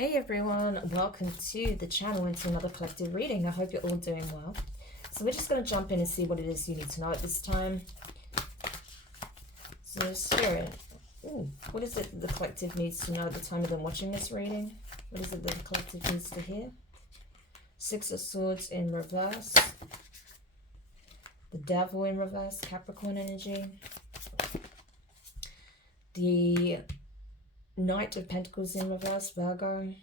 Hey everyone, welcome to the channel and to another collective reading. I hope you're all doing well. So we're just going to jump in and see what it is you need to know at this time. So Spirit, what is it the collective needs to know at the time of them watching this reading? What is it that the collective needs to hear? Six of Swords in reverse. The Devil in reverse, Capricorn energy. The Knight of Pentacles in reverse, Virgo.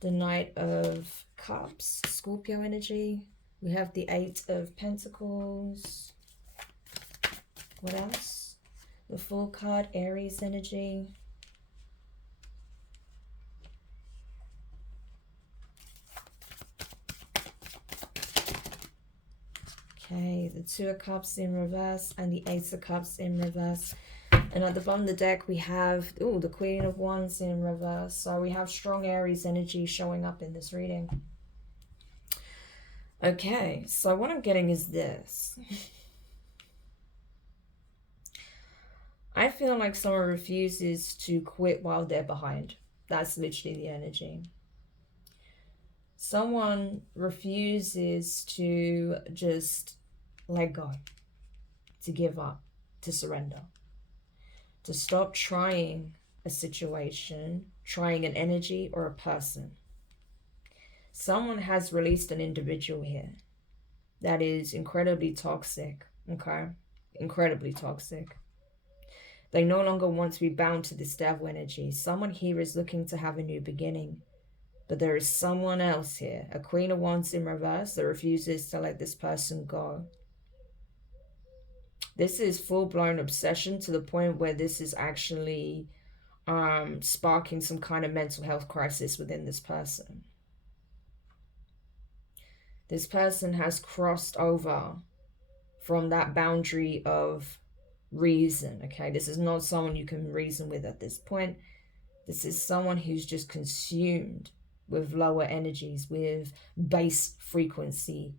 The Knight of Cups, Scorpio energy. We have the Eight of Pentacles. What else? The Fool card, Aries energy. Okay, the Two of Cups in reverse and the Ace of Cups in reverse. And at the bottom of the deck, we have, the Queen of Wands in reverse. So we have strong Aries energy showing up in this reading. Okay, so what I'm getting is this. I feel like someone refuses to quit while they're behind. That's literally the energy. Someone refuses to just let go, to give up, to surrender. To stop trying a situation, trying an energy or a person. Someone has released an individual here that is incredibly toxic, okay? Incredibly toxic. They no longer want to be bound to this devil energy. Someone here is looking to have a new beginning. But there is someone else here, a Queen of Wands in reverse, that refuses to let this person go. This is full-blown obsession to the point where this is actually sparking some kind of mental health crisis within this person. This person has crossed over from that boundary of reason, okay? This is not someone you can reason with at this point. This is someone who's just consumed with lower energies, with base frequency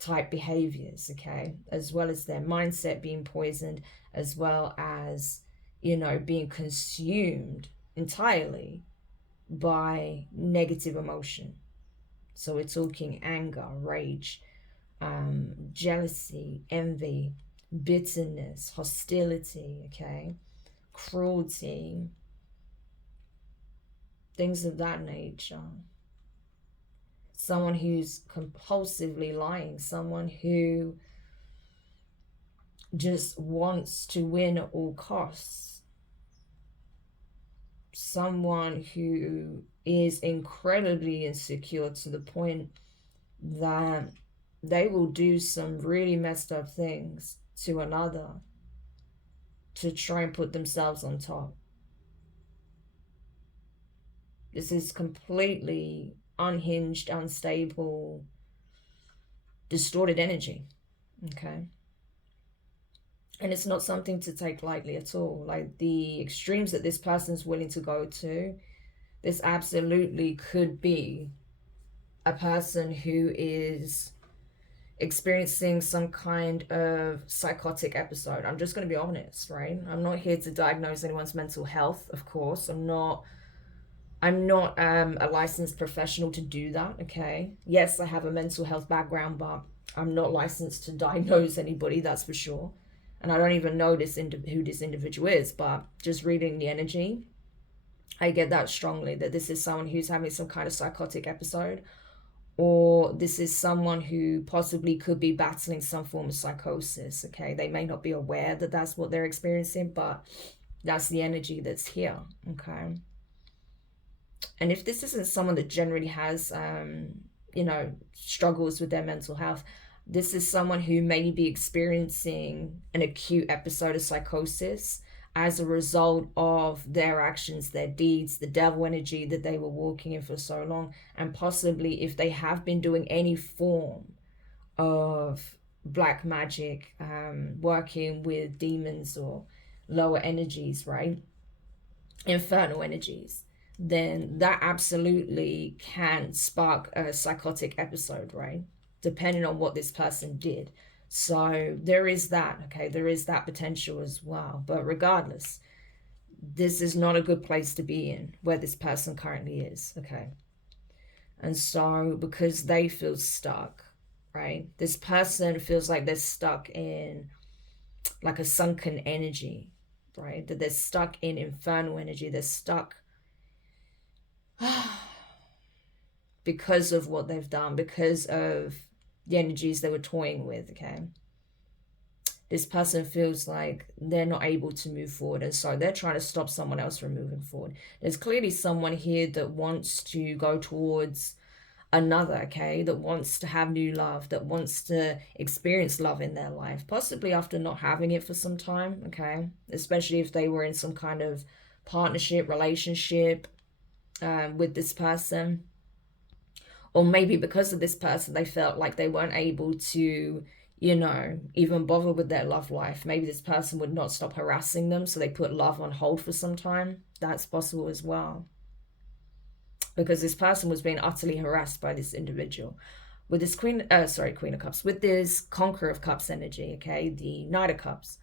type behaviors, okay, as well as their mindset being poisoned, as well as, being consumed entirely by negative emotion. So we're talking anger, rage, jealousy, envy, bitterness, hostility, okay, cruelty, things of that nature. Someone who's compulsively lying, someone who just wants to win at all costs, someone who is incredibly insecure to the point that they will do some really messed up things to another to try and put themselves on top. This is completely unhinged, unstable, distorted energy, okay? And it's not something to take lightly at all. Like the extremes that this person's willing to go to, this absolutely could be a person who is experiencing some kind of psychotic episode. I'm just going to be honest, right? I'm not here to diagnose anyone's mental health, of course. I'm not a licensed professional to do that, okay? Yes, I have a mental health background, but I'm not licensed to diagnose anybody, that's for sure. And I don't even know who this individual is, but just reading the energy, I get that strongly, that this is someone who's having some kind of psychotic episode, or this is someone who possibly could be battling some form of psychosis, okay? They may not be aware that that's what they're experiencing, but that's the energy that's here, okay? And if this isn't someone that generally has, struggles with their mental health, this is someone who may be experiencing an acute episode of psychosis as a result of their actions, their deeds, the devil energy that they were walking in for so long. And possibly if they have been doing any form of black magic, working with demons or lower energies, right? Infernal energies, then that absolutely can spark a psychotic episode, right? Depending on what this person did. So there is that, okay? There is that potential as well. But regardless, this is not a good place to be in, where this person currently is, okay? And so because they feel stuck, right? This person feels like they're stuck in like a sunken energy, right? That they're stuck in infernal energy. They're stuck because of what they've done, because of the energies they were toying with, okay? This person feels like they're not able to move forward, and so they're trying to stop someone else from moving forward. There's clearly someone here that wants to go towards another, okay, that wants to have new love, that wants to experience love in their life, possibly after not having it for some time, okay, especially if they were in some kind of partnership, relationship with this person. Or maybe because of this person, they felt like they weren't able to, you know, even bother with their love life. Maybe this person would not stop harassing them, so they put love on hold for some time. That's possible as well. Because this person was being utterly harassed by this individual. With this Queen of Cups, with this Conqueror of Cups energy, okay, the Knight of Cups,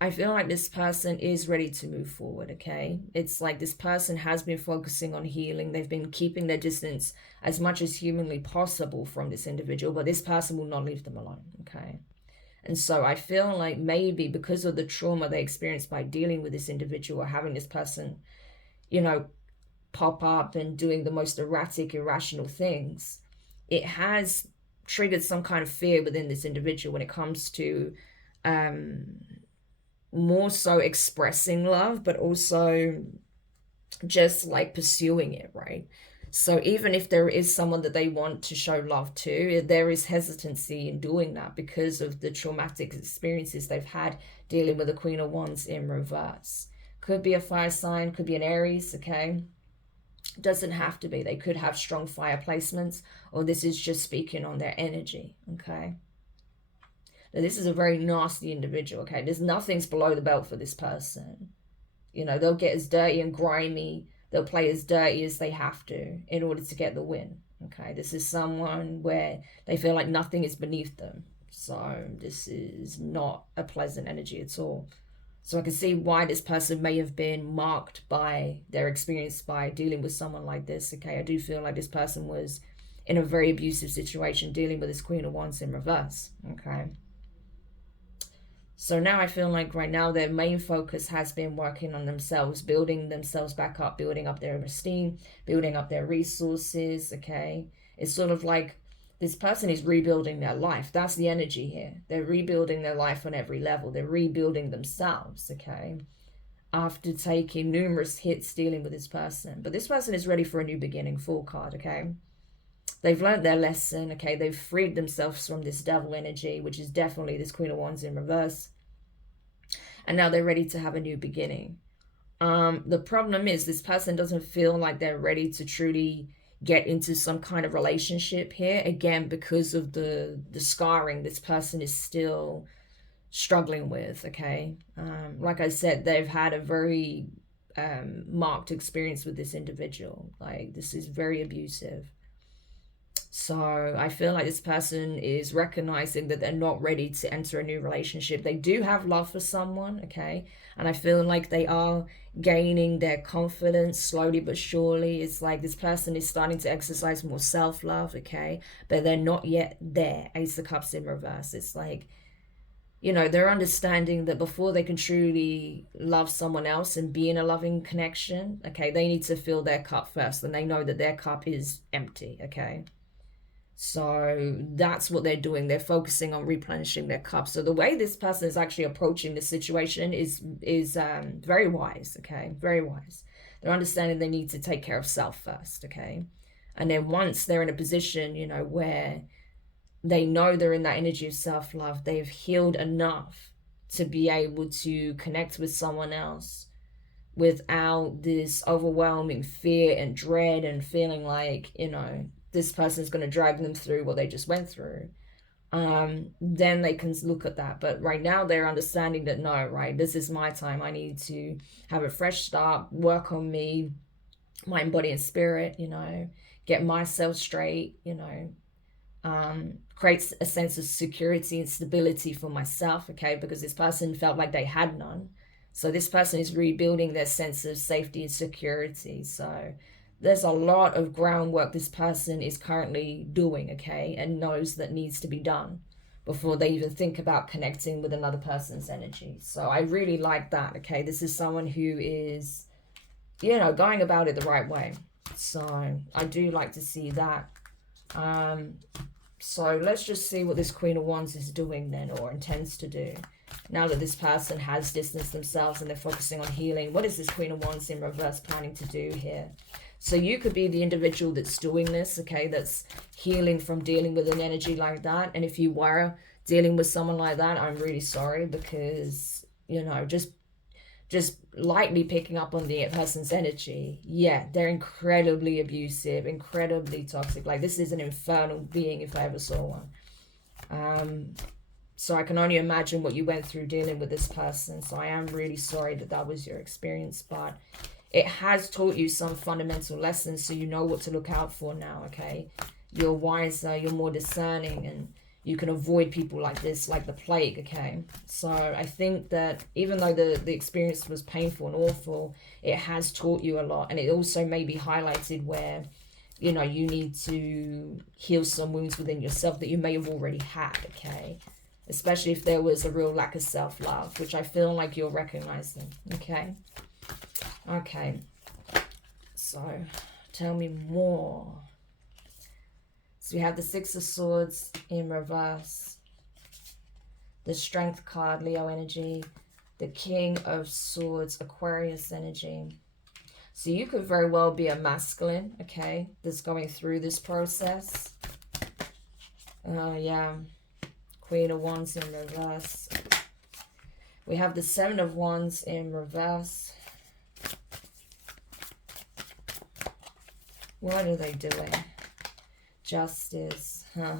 I feel like this person is ready to move forward, okay? It's like this person has been focusing on healing. They've been keeping their distance as much as humanly possible from this individual, but this person will not leave them alone, okay? And so I feel like maybe because of the trauma they experienced by dealing with this individual or having this person, you know, pop up and doing the most erratic, irrational things, it has triggered some kind of fear within this individual when it comes to more so expressing love, but also just like pursuing it, right? So even if there is someone that they want to show love to, there is hesitancy in doing that because of the traumatic experiences they've had dealing with the Queen of Wands in reverse. Could be a fire sign, could be an Aries, okay? Doesn't have to be. They could have strong fire placements, or this is just speaking on their energy, okay? Now, this is a very nasty individual, okay? There's nothing's below the belt for this person. You know, they'll get as dirty and grimy, they'll play as dirty as they have to in order to get the win, okay? This is someone where they feel like nothing is beneath them. So this is not a pleasant energy at all. So I can see why this person may have been marked by their experience by dealing with someone like this, okay? I do feel like this person was in a very abusive situation dealing with this Queen of Wands in reverse, okay? So now I feel like right now their main focus has been working on themselves, building themselves back up, building up their esteem, building up their resources, okay? It's sort of like this person is rebuilding their life. That's the energy here. They're rebuilding their life on every level. They're rebuilding themselves, okay? After taking numerous hits dealing with this person. But this person is ready for a new beginning, full card, okay? They've learned their lesson, okay? They've freed themselves from this devil energy, which is definitely this Queen of Wands in reverse. And now they're ready to have a new beginning. The problem is this person doesn't feel like they're ready to truly get into some kind of relationship here. Again, because of the scarring this person is still struggling with, okay? Like I said, they've had a very marked experience with this individual. Like, this is very abusive. So I feel like this person is recognizing that they're not ready to enter a new relationship. They do have love for someone, okay? And I feel like they are gaining their confidence slowly but surely. It's like this person is starting to exercise more self-love, okay? But they're not yet there. Ace of Cups in reverse. It's like, you know, they're understanding that before they can truly love someone else and be in a loving connection, okay, they need to fill their cup first. And they know that their cup is empty, okay? So that's what they're doing. They're focusing on replenishing their cup. So the way this person is actually approaching this situation is very wise, okay? Very wise. They're understanding they need to take care of self first, okay? And then once they're in a position, you know, where they know they're in that energy of self-love, they've healed enough to be able to connect with someone else without this overwhelming fear and dread and feeling like, you know, this person's going to drag them through what they just went through, then they can look at that. But right now they're understanding that, no, right, this is my time. I need to have a fresh start, work on me, mind, body, and spirit, you know, get myself straight, you know, create a sense of security and stability for myself, okay, because this person felt like they had none. So this person is rebuilding their sense of safety and security. So there's a lot of groundwork this person is currently doing, okay, and knows that needs to be done before they even think about connecting with another person's energy. So I really like that, okay? This is someone who is, you know, going about it the right way. So I do like to see that. So let's just see what this Queen of Wands is doing then, or intends to do. Now that this person has distanced themselves and they're focusing on healing, what is this Queen of Wands in reverse planning to do here? So you could be the individual that's doing this, okay, that's healing from dealing with an energy like that. And if you were dealing with someone like that, I'm really sorry, because, you know, just lightly picking up on the person's energy, yeah, they're incredibly abusive, incredibly toxic. Like, this is an infernal being if I ever saw one. So I can only imagine what you went through dealing with this person. So I am really sorry that that was your experience, but it has taught you some fundamental lessons, so you know what to look out for now, okay? You're wiser, you're more discerning, and you can avoid people like this, like the plague, okay? So I think that even though the experience was painful and awful, it has taught you a lot. And it also maybe highlighted where, you know, you need to heal some wounds within yourself that you may have already had, okay? Especially if there was a real lack of self-love, which I feel like you're recognizing, okay? Okay. So tell me more. So we have the Six of Swords in reverse, the Strength card, Leo energy, the King of Swords, Aquarius energy. So you could very well be a masculine, okay, that's going through this process. Yeah, Queen of Wands in reverse. We have the Seven of Wands in reverse. What are they doing? Justice, huh?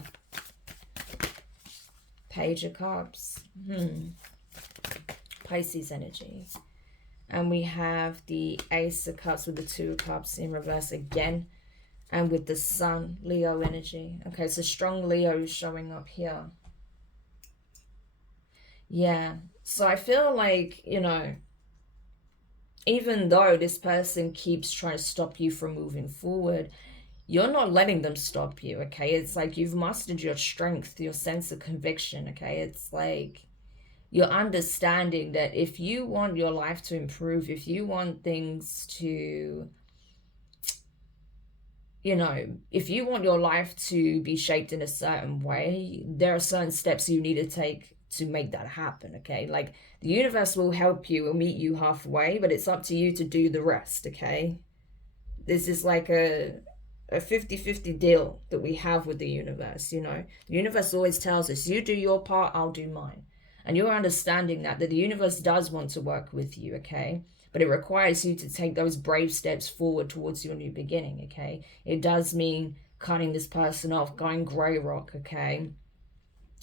Page of Cups, Pisces energy. And we have the Ace of Cups with the Two of Cups in reverse again. And with the Sun, Leo energy. Okay, so strong Leo is showing up here. Yeah, so I feel like, you know, even though this person keeps trying to stop you from moving forward, you're not letting them stop you, okay? It's like you've mastered your strength, your sense of conviction, okay? It's like you're understanding that if you want your life to improve, if you want things to, you know, if you want your life to be shaped in a certain way, there are certain steps you need to take to make that happen, okay? Like, the universe will help you, will meet you halfway, but it's up to you to do the rest, okay? This is like a 50-50 deal that we have with the universe, you know. The universe always tells us, you do your part, I'll do mine. And you're understanding that the universe does want to work with you, okay? But it requires you to take those brave steps forward towards your new beginning, okay? It does mean cutting this person off, going grey rock, okay?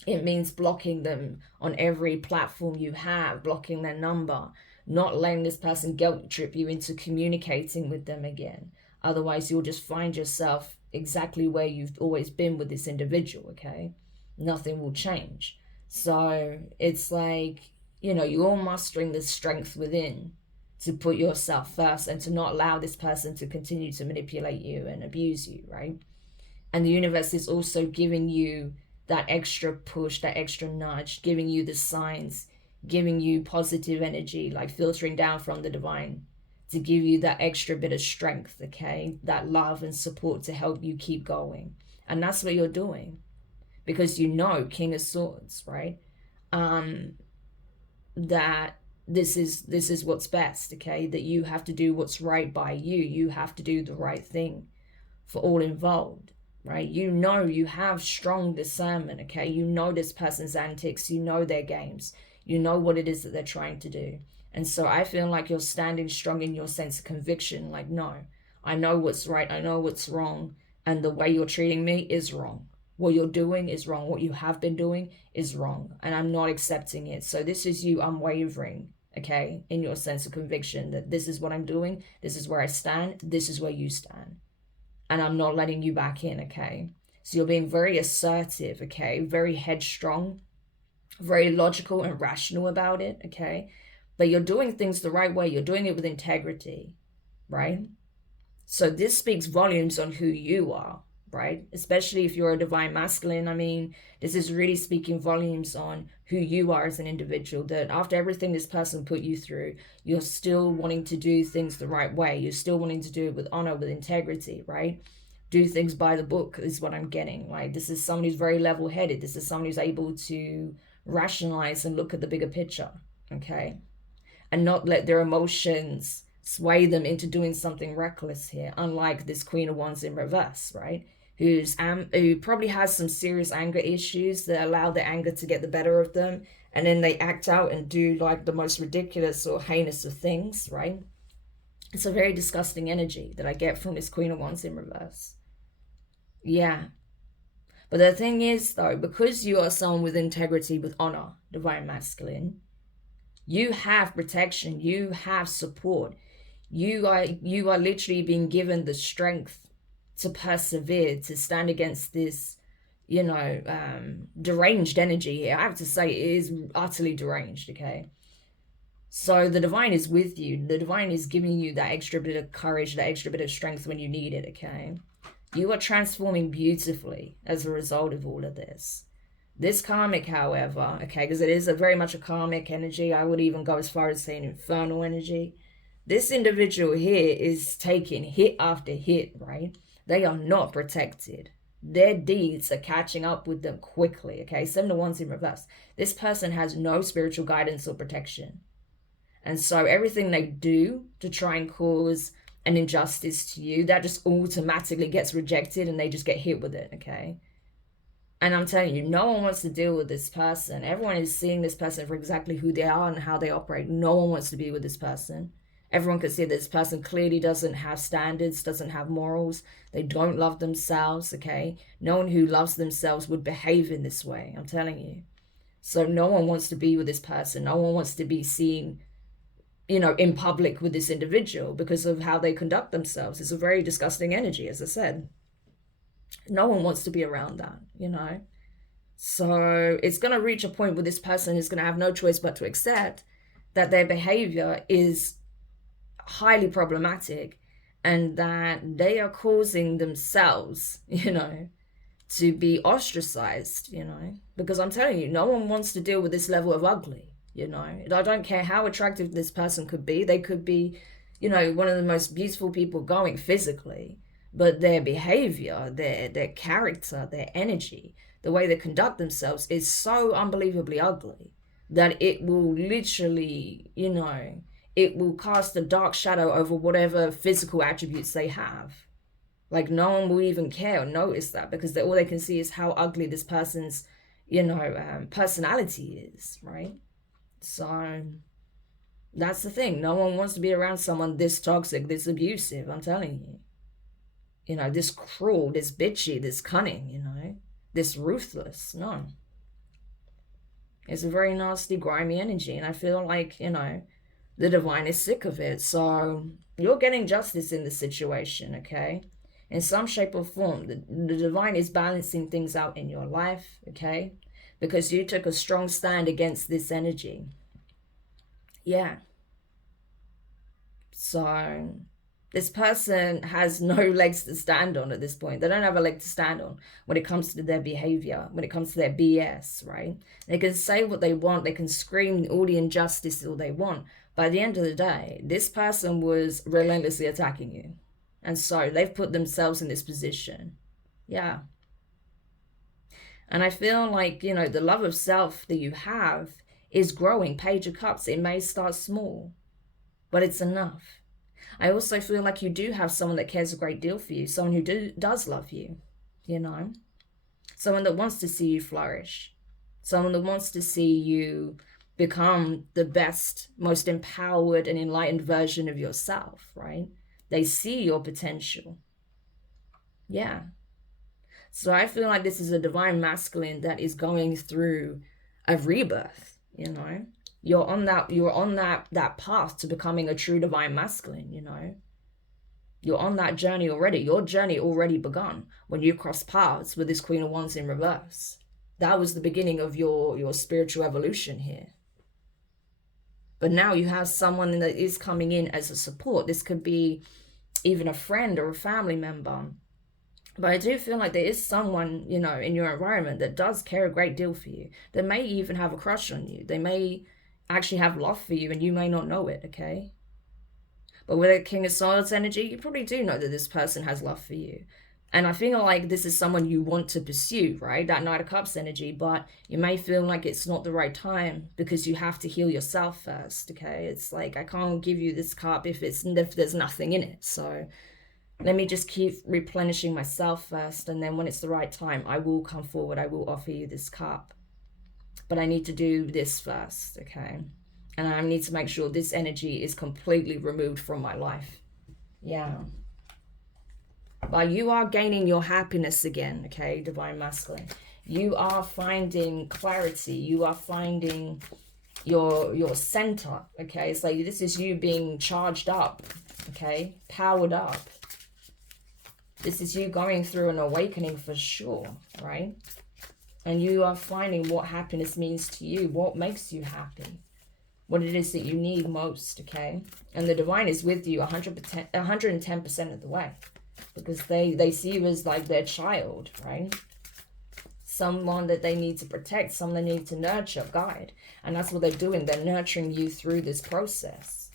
It means blocking them on every platform you have, blocking their number, not letting this person guilt trip you into communicating with them again. Otherwise, you'll just find yourself exactly where you've always been with this individual, okay? Nothing will change. So it's like, you know, you're all mustering the strength within to put yourself first and to not allow this person to continue to manipulate you and abuse you, right? And the universe is also giving you that extra push, that extra nudge, giving you the signs, giving you positive energy, like filtering down from the divine, to give you that extra bit of strength, okay? That love and support to help you keep going. And that's what you're doing. Because you know, King of Swords, right? That this is what's best, okay? That you have to do what's right by you. You have to do the right thing for all involved, right? You know you have strong discernment, okay? You know this person's antics. You know their games. You know what it is that they're trying to do. And so I feel like you're standing strong in your sense of conviction. Like, no, I know what's right. I know what's wrong. And the way you're treating me is wrong. What you're doing is wrong. What you have been doing is wrong. And I'm not accepting it. So this is you unwavering, okay, in your sense of conviction that this is what I'm doing. This is where I stand. This is where you stand. And I'm not letting you back in, okay? So you're being very assertive, okay? Very headstrong, very logical and rational about it, okay? but you're doing things the right way. You're doing it with integrity, right? So this speaks volumes on who you are, right? Especially if you're a divine masculine. I mean, this is really speaking volumes on who you are as an individual, that after everything this person put you through, you're still wanting to do things the right way. You're still wanting to do it with honor, with integrity, right? Do things by the book is what I'm getting. Like, this is someone who's very level-headed. This is someone who's able to rationalize and look at the bigger picture, okay? And not let their emotions sway them into doing something reckless here, unlike this Queen of Wands in reverse, right? Who probably has some serious anger issues that allow the anger to get the better of them, and then they act out and do like the most ridiculous or heinous of things, right? It's a very disgusting energy that I get from this Queen of Wands in reverse. Yeah. But the thing is, though, because you are someone with integrity, with honor, divine masculine, you have protection, you have support. You are literally being given the strength to persevere, to stand against this, you know, deranged energy here. I have to say, it is utterly deranged, okay? So the divine is with you. The divine is giving you that extra bit of courage, that extra bit of strength when you need it, okay? You are transforming beautifully as a result of all of this. This karmic, however, okay, because it is very much a karmic energy. I would even go as far as saying infernal energy. This individual here is taking hit after hit, right? They are not protected. Their deeds are catching up with them quickly, okay? 7 of Wands in reverse. This person has no spiritual guidance or protection. And so everything they do to try and cause an injustice to you, that just automatically gets rejected and they just get hit with it, okay? And I'm telling you, no one wants to deal with this person. Everyone is seeing this person for exactly who they are and how they operate. No one wants to be with this person. Everyone can see this person clearly doesn't have standards, doesn't have morals. They don't love themselves, okay? No one who loves themselves would behave in this way, I'm telling you. So no one wants to be with this person. No one wants to be seen, you know, in public with this individual because of how they conduct themselves. It's a very disgusting energy, as I said. No one wants to be around that, you know? So it's going to reach a point where this person is going to have no choice but to accept that their behavior is highly problematic and that they are causing themselves, you know, to be ostracized, you know, because I'm telling you, no one wants to deal with this level of ugly, you know. I don't care how attractive this person could be. They could be, you know, one of the most beautiful people going physically, but their behavior, their character, their energy, the way they conduct themselves is so unbelievably ugly that it will literally, you know, it will cast a dark shadow over whatever physical attributes they have. Like, no one will even care or notice that because all they can see is how ugly this person's, you know, personality is, right? So that's the thing. No one wants to be around someone this toxic, this abusive, I'm telling you. You know, this cruel, this bitchy, this cunning, you know, this ruthless. No. It's a very nasty, grimy energy. And I feel like, you know, the divine is sick of it. So you're getting justice in this situation, okay? In some shape or form, the divine is balancing things out in your life, okay? Because you took a strong stand against this energy. Yeah. So this person has no legs to stand on at this point. They don't have a leg to stand on when it comes to their behavior, when it comes to their BS, right? They can say what they want. They can scream all the injustice all they want. By the end of the day, this person was relentlessly attacking you. And so they've put themselves in this position. Yeah. And I feel like, you know, the love of self that you have is growing. Page of Cups, it may start small, but it's enough. I also feel like you do have someone that cares a great deal for you, someone who does love you, you know, someone that wants to see you flourish, someone that wants to see you become the best, most empowered and enlightened version of yourself, right? They see your potential. Yeah. So I feel like this is a divine masculine that is going through a rebirth, you know. You're on that path to becoming a true divine masculine, you know. You're on that journey already. Your journey already begun when you cross paths with this Queen of Wands in reverse. That was the beginning of your spiritual evolution here. But now you have someone that is coming in as a support. This could be even a friend or a family member. But I do feel like there is someone, you know, in your environment that does care a great deal for you. They may even have a crush on you. They may actually have love for you and you may not know it, okay? But with a King of Swords energy, you probably do know that this person has love for you. And I feel like this is someone you want to pursue, right? That Knight of Cups energy, but you may feel like it's not the right time because you have to heal yourself first, okay? It's like, I can't give you this cup if there's nothing in it. So let me just keep replenishing myself first, and then when it's the right time, I will come forward. I will offer you this cup. But I need to do this first, okay? And I need to make sure this energy is completely removed from my life. Yeah. But you are gaining your happiness again, okay, Divine Masculine. You are finding clarity. You are finding your center, okay? It's like this is you being charged up, okay? Powered up. This is you going through an awakening for sure, right? And you are finding what happiness means to you, what makes you happy, what it is that you need most, okay? And the Divine is with you 110% of the way, because they see you as like their child, right? Someone that they need to protect, someone they need to nurture, guide. And that's what they're doing. They're nurturing you through this process.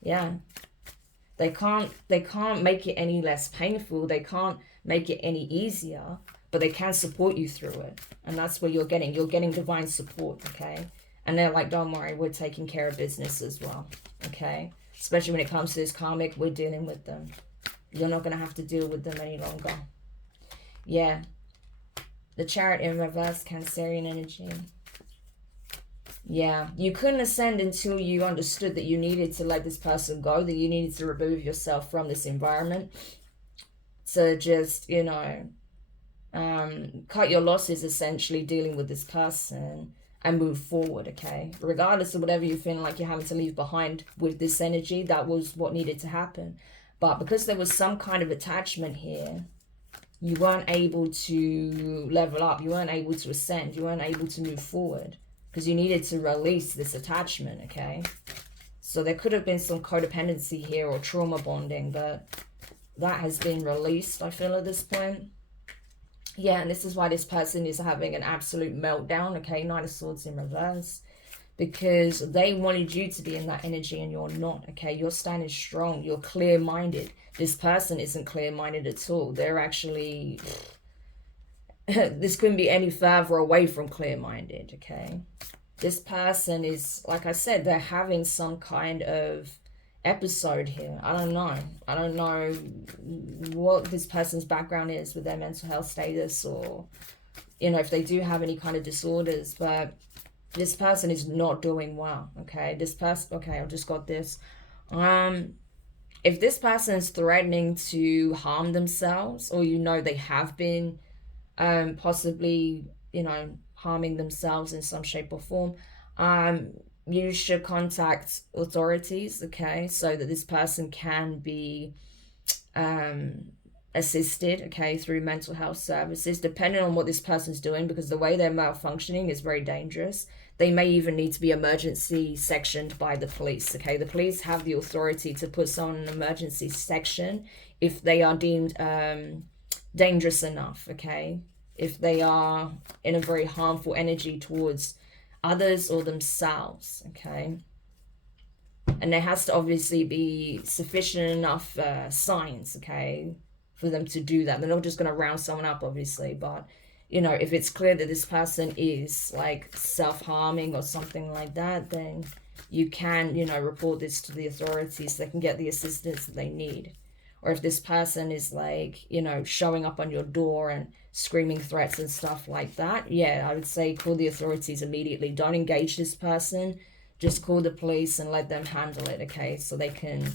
Yeah. They can't make it any less painful. They can't make it any easier, but they can support you through it. And that's what you're getting. You're getting divine support, okay? And they're like, don't worry, we're taking care of business as well, okay? Especially when it comes to this karmic, we're dealing with them. You're not going to have to deal with them any longer. Yeah. The Chariot in reverse, Cancerian energy. Yeah, you couldn't ascend until you understood that you needed to let this person go, that you needed to remove yourself from this environment. To just, you know, cut your losses, essentially dealing with this person and move forward, okay? Regardless of whatever you're feeling like you're having to leave behind with this energy, that was what needed to happen. But because there was some kind of attachment here, you weren't able to level up, you weren't able to ascend, you weren't able to move forward. Because you needed to release this attachment, okay? So there could have been some codependency here or trauma bonding, but that has been released, I feel, at this point. Yeah, and this is why this person is having an absolute meltdown, okay? Knight of Swords in reverse. Because they wanted you to be in that energy and you're not, okay? You're standing strong. You're clear-minded. This person isn't clear-minded at all. They're actually... this couldn't be any further away from clear-minded, okay? This person is, like I said, they're having some kind of episode here. I don't know. I don't know what this person's background is with their mental health status, or, you know, if they do have any kind of disorders, but this person is not doing well, okay? This person, okay, I've just got this. If this person is threatening to harm themselves, or, you know, they have been possibly, you know, harming themselves in some shape or form, you should contact authorities, okay, so that this person can be assisted, okay, through mental health services, depending on what this person's doing, because the way they're malfunctioning is very dangerous. They may even need to be emergency sectioned by the police, okay? The police have the authority to put someone in an emergency section if they are deemed dangerous enough, okay? If they are in a very harmful energy towards others or themselves, okay? And there has to obviously be sufficient enough signs, okay, for them to do that. They're not just going to round someone up, obviously, but, you know, if it's clear that this person is like self-harming or something like that, then you can, you know, report this to the authorities so they can get the assistance that they need. Or if this person is like, you know, showing up on your door and screaming threats and stuff like that, yeah, I would say call the authorities immediately. Don't engage this person. Just call the police and let them handle it, okay? So they can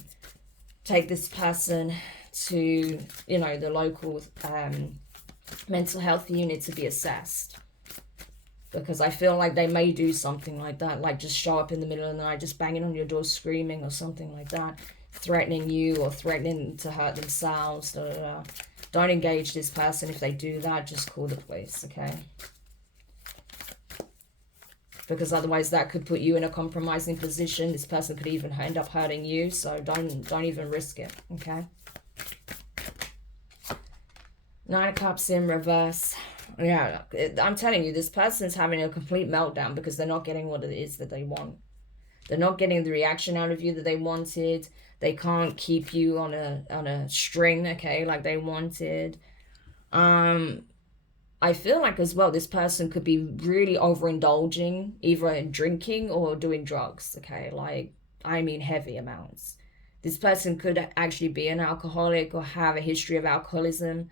take this person to, you know, the local mental health unit to be assessed. Because I feel like they may do something like that, like just show up in the middle of the night, just banging on your door, screaming or something like that, threatening you or threatening to hurt themselves. Da, da, da. Don't engage this person. If they do that, just call the police, okay? because otherwise that could put you in a compromising position. This person could even end up hurting you, so don't even risk it, okay? Nine of Cups in reverse. Yeah, I'm telling you, this person's having a complete meltdown because they're not getting what it is that they want. They're not getting the reaction out of you that they wanted. They can't keep you on a string, okay, like they wanted. I feel like as well, this person could be really overindulging, either in drinking or doing drugs, okay? Like, I mean heavy amounts. This person could actually be an alcoholic or have a history of alcoholism,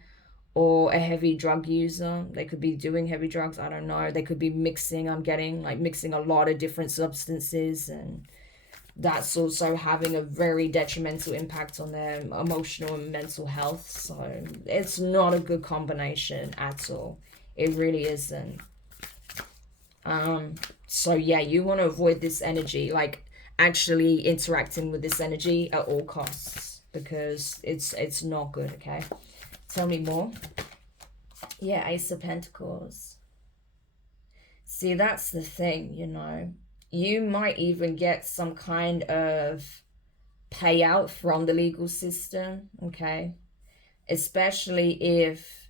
or a heavy drug user. They could be doing heavy drugs, I don't know. They could be mixing, I'm getting, like mixing a lot of different substances, and that's also having a very detrimental impact on their emotional and mental health. So it's not a good combination at all. It really isn't. So yeah, you want to avoid this energy, like actually interacting with this energy at all costs, because it's not good, okay? Tell me more. Yeah, Ace of Pentacles. See, that's the thing, you know. You might even get some kind of payout from the legal system, okay? Especially if,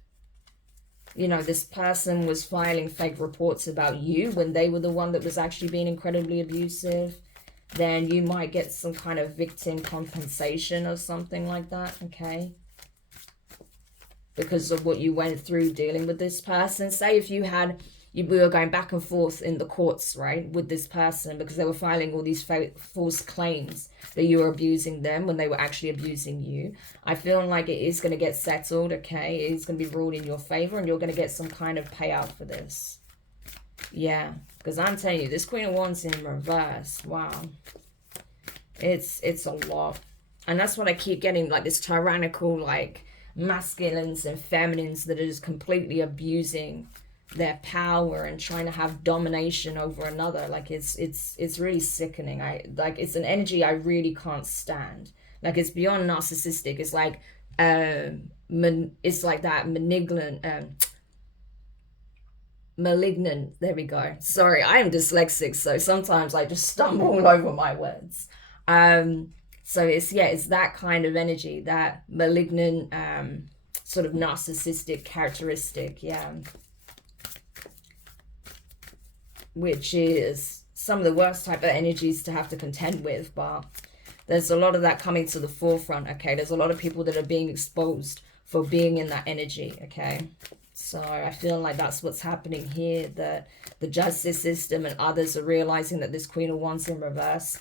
you know, this person was filing fake reports about you when they were the one that was actually being incredibly abusive. Then you might get some kind of victim compensation or something like that, okay? Because of what you went through dealing with this person. Say if we were going back and forth in the courts, right, with this person, because they were filing all these false claims that you were abusing them when they were actually abusing you. I feel like it is going to get settled, okay? It is going to be ruled in your favor, and you're going to get some kind of payout for this. Yeah, because I'm telling you, this Queen of Wands in reverse, wow. It's a lot. And that's what I keep getting, like this tyrannical, like, masculines and feminines that are just completely abusing their power and trying to have domination over another. Like it's really sickening. It's an energy I really can't stand. Like it's beyond narcissistic. It's like it's like that malignant. There we go. Sorry, I am dyslexic, so sometimes I just stumble all over my words. So it's that kind of energy, that malignant, sort of narcissistic characteristic, yeah. Which is some of the worst type of energies to have to contend with, but there's a lot of that coming to the forefront, okay? There's a lot of people that are being exposed for being in that energy, okay? So I feel like that's what's happening here, that the justice system and others are realizing that this Queen of Wands in reverse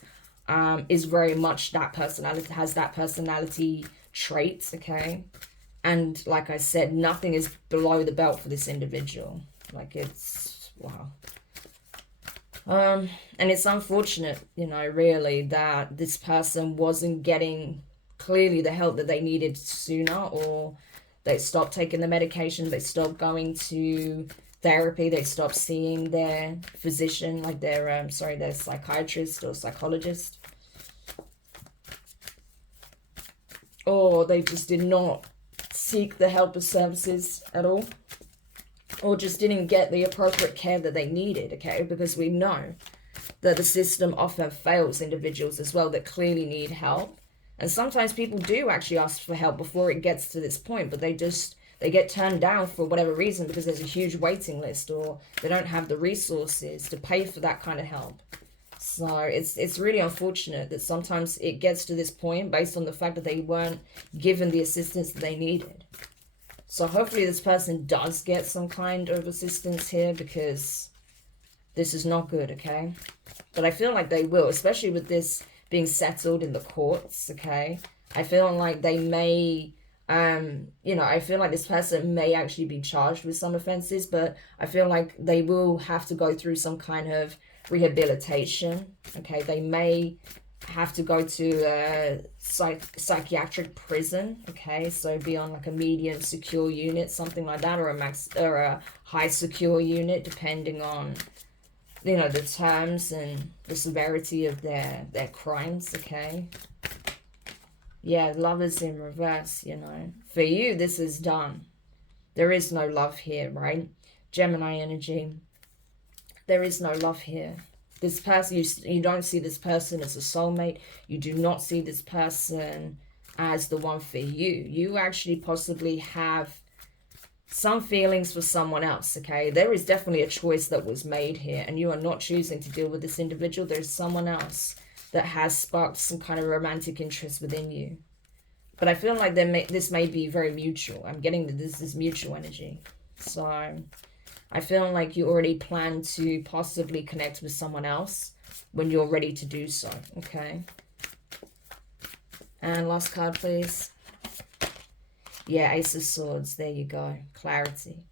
is very much that personality, has that personality traits, okay? And like I said, nothing is below the belt for this individual. Like it's, wow. And it's unfortunate, you know, really, that this person wasn't getting clearly the help that they needed sooner, or they stopped taking the medication, they stopped going to therapy, they stopped seeing their physician, like their their psychiatrist or psychologist, or they just did not seek the help of services at all, or just didn't get the appropriate care that they needed, okay? Because we know that the system often fails individuals as well that clearly need help. And sometimes people do actually ask for help before it gets to this point, but they get turned down for whatever reason because there's a huge waiting list, or they don't have the resources to pay for that kind of help. So it's really unfortunate that sometimes it gets to this point based on the fact that they weren't given the assistance that they needed. So hopefully this person does get some kind of assistance here, because this is not good, okay? But I feel like they will, especially with this being settled in the courts, okay? I feel like they may, you know, I feel like this person may actually be charged with some offenses, but I feel like they will have to go through some kind of rehabilitation, okay? They may have to go to a psychiatric prison, okay? So be on like a medium secure unit, something like that, or a high secure unit, depending on, you know, the terms and the severity of their crimes, okay? Yeah, Lovers in reverse, you know. For you, this is done. There is no love here, right? Gemini energy. there is no love here. This person, you don't see this person as a soulmate. You do not see this person as the one for you. You actually possibly have some feelings for someone else, okay? There is definitely a choice that was made here, and you are not choosing to deal with this individual. There's someone else that has sparked some kind of romantic interest within you. But I feel like this may be very mutual. I'm getting that this is mutual energy. So I feel like you already plan to possibly connect with someone else when you're ready to do so, okay? And last card, please. Yeah, Ace of Swords. There you go. Clarity.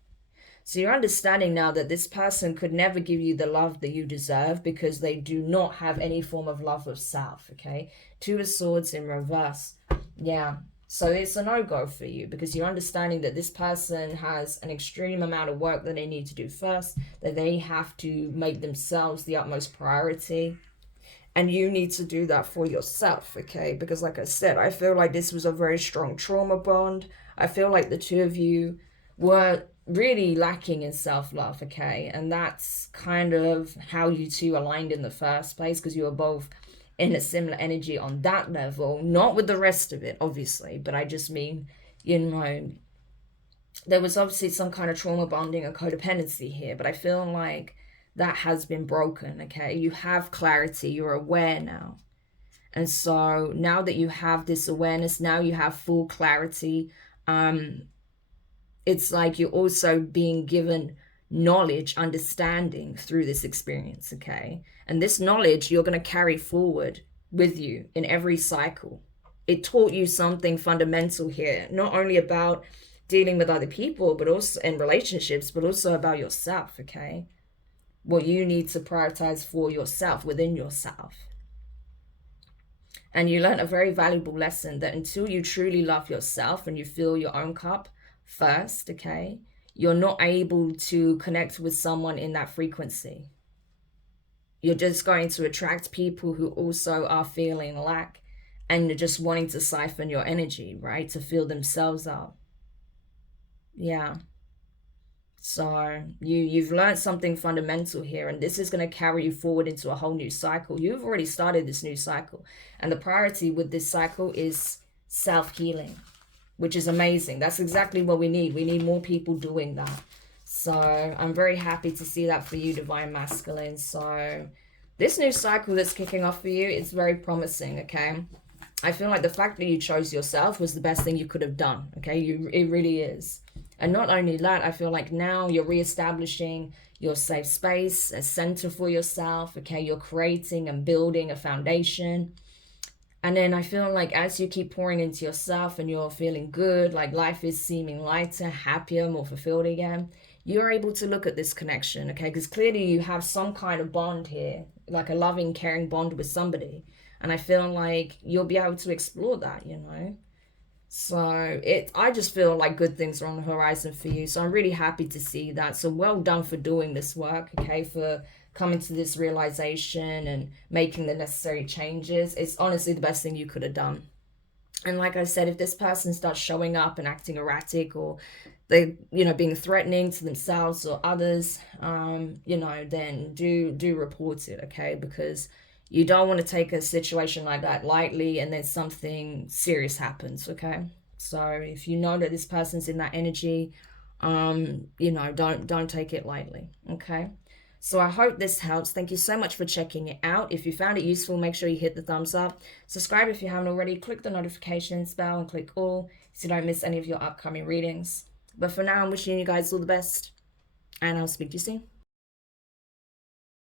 So you're understanding now that this person could never give you the love that you deserve because they do not have any form of love of self, okay? Two of Swords in reverse. Yeah. So it's a no-go for you because you're understanding that this person has an extreme amount of work that they need to do first, that they have to make themselves the utmost priority. And you need to do that for yourself, okay? Because like I said, I feel like this was a very strong trauma bond. I feel like the two of you were really lacking in self-love, okay? And that's kind of how you two aligned in the first place, because you were both in a similar energy on that level. Not with the rest of it, obviously, but I just mean, you know, there was obviously some kind of trauma bonding or codependency here, but I feel like that has been broken, okay? You have clarity, you're aware now. And so now that you have this awareness, now you have full clarity, it's like you're also being given knowledge, understanding through this experience, okay? And this knowledge you're going to carry forward with you in every cycle. It taught you something fundamental here, not only about dealing with other people, but also in relationships, but also about yourself, okay? What you need to prioritize for yourself, within yourself. And you learned a very valuable lesson that until you truly love yourself and you fill your own cup first, okay, you're not able to connect with someone in that frequency. You're just going to attract people who also are feeling lack and you're just wanting to siphon your energy, right, to fill themselves up. Yeah. So you've learned something fundamental here, and this is going to carry you forward into a whole new cycle. You've already started this new cycle, and the priority with this cycle is self-healing, which is amazing. That's exactly what we need. We need more people doing that. So I'm very happy to see that for you, Divine Masculine. So this new cycle that's kicking off for you is very promising, okay? I feel like the fact that you chose yourself was the best thing you could have done, okay? It really is. And not only that, I feel like now you're reestablishing your safe space, a center for yourself, okay? You're creating and building a foundation. And then I feel like as you keep pouring into yourself and you're feeling good, like life is seeming lighter, happier, more fulfilled again, you're able to look at this connection, okay? Because clearly you have some kind of bond here, like a loving, caring bond with somebody. And I feel like you'll be able to explore that, you know? So I just feel like good things are on the horizon for you. So I'm really happy to see that. So well done for doing this work, okay? For coming to this realization and making the necessary changes. It's honestly the best thing you could have done. And like I said, if this person starts showing up and acting erratic, or they, you know, being threatening to themselves or others, you know, then do report it, okay? Because you don't want to take a situation like that lightly and then something serious happens, okay? So if you know that this person's in that energy, you know, don't take it lightly, okay? So I hope this helps. Thank you so much for checking it out. If you found it useful, make sure you hit the thumbs up. Subscribe if you haven't already. Click the notifications bell and click all so you don't miss any of your upcoming readings. But for now, I'm wishing you guys all the best, and I'll speak to you soon.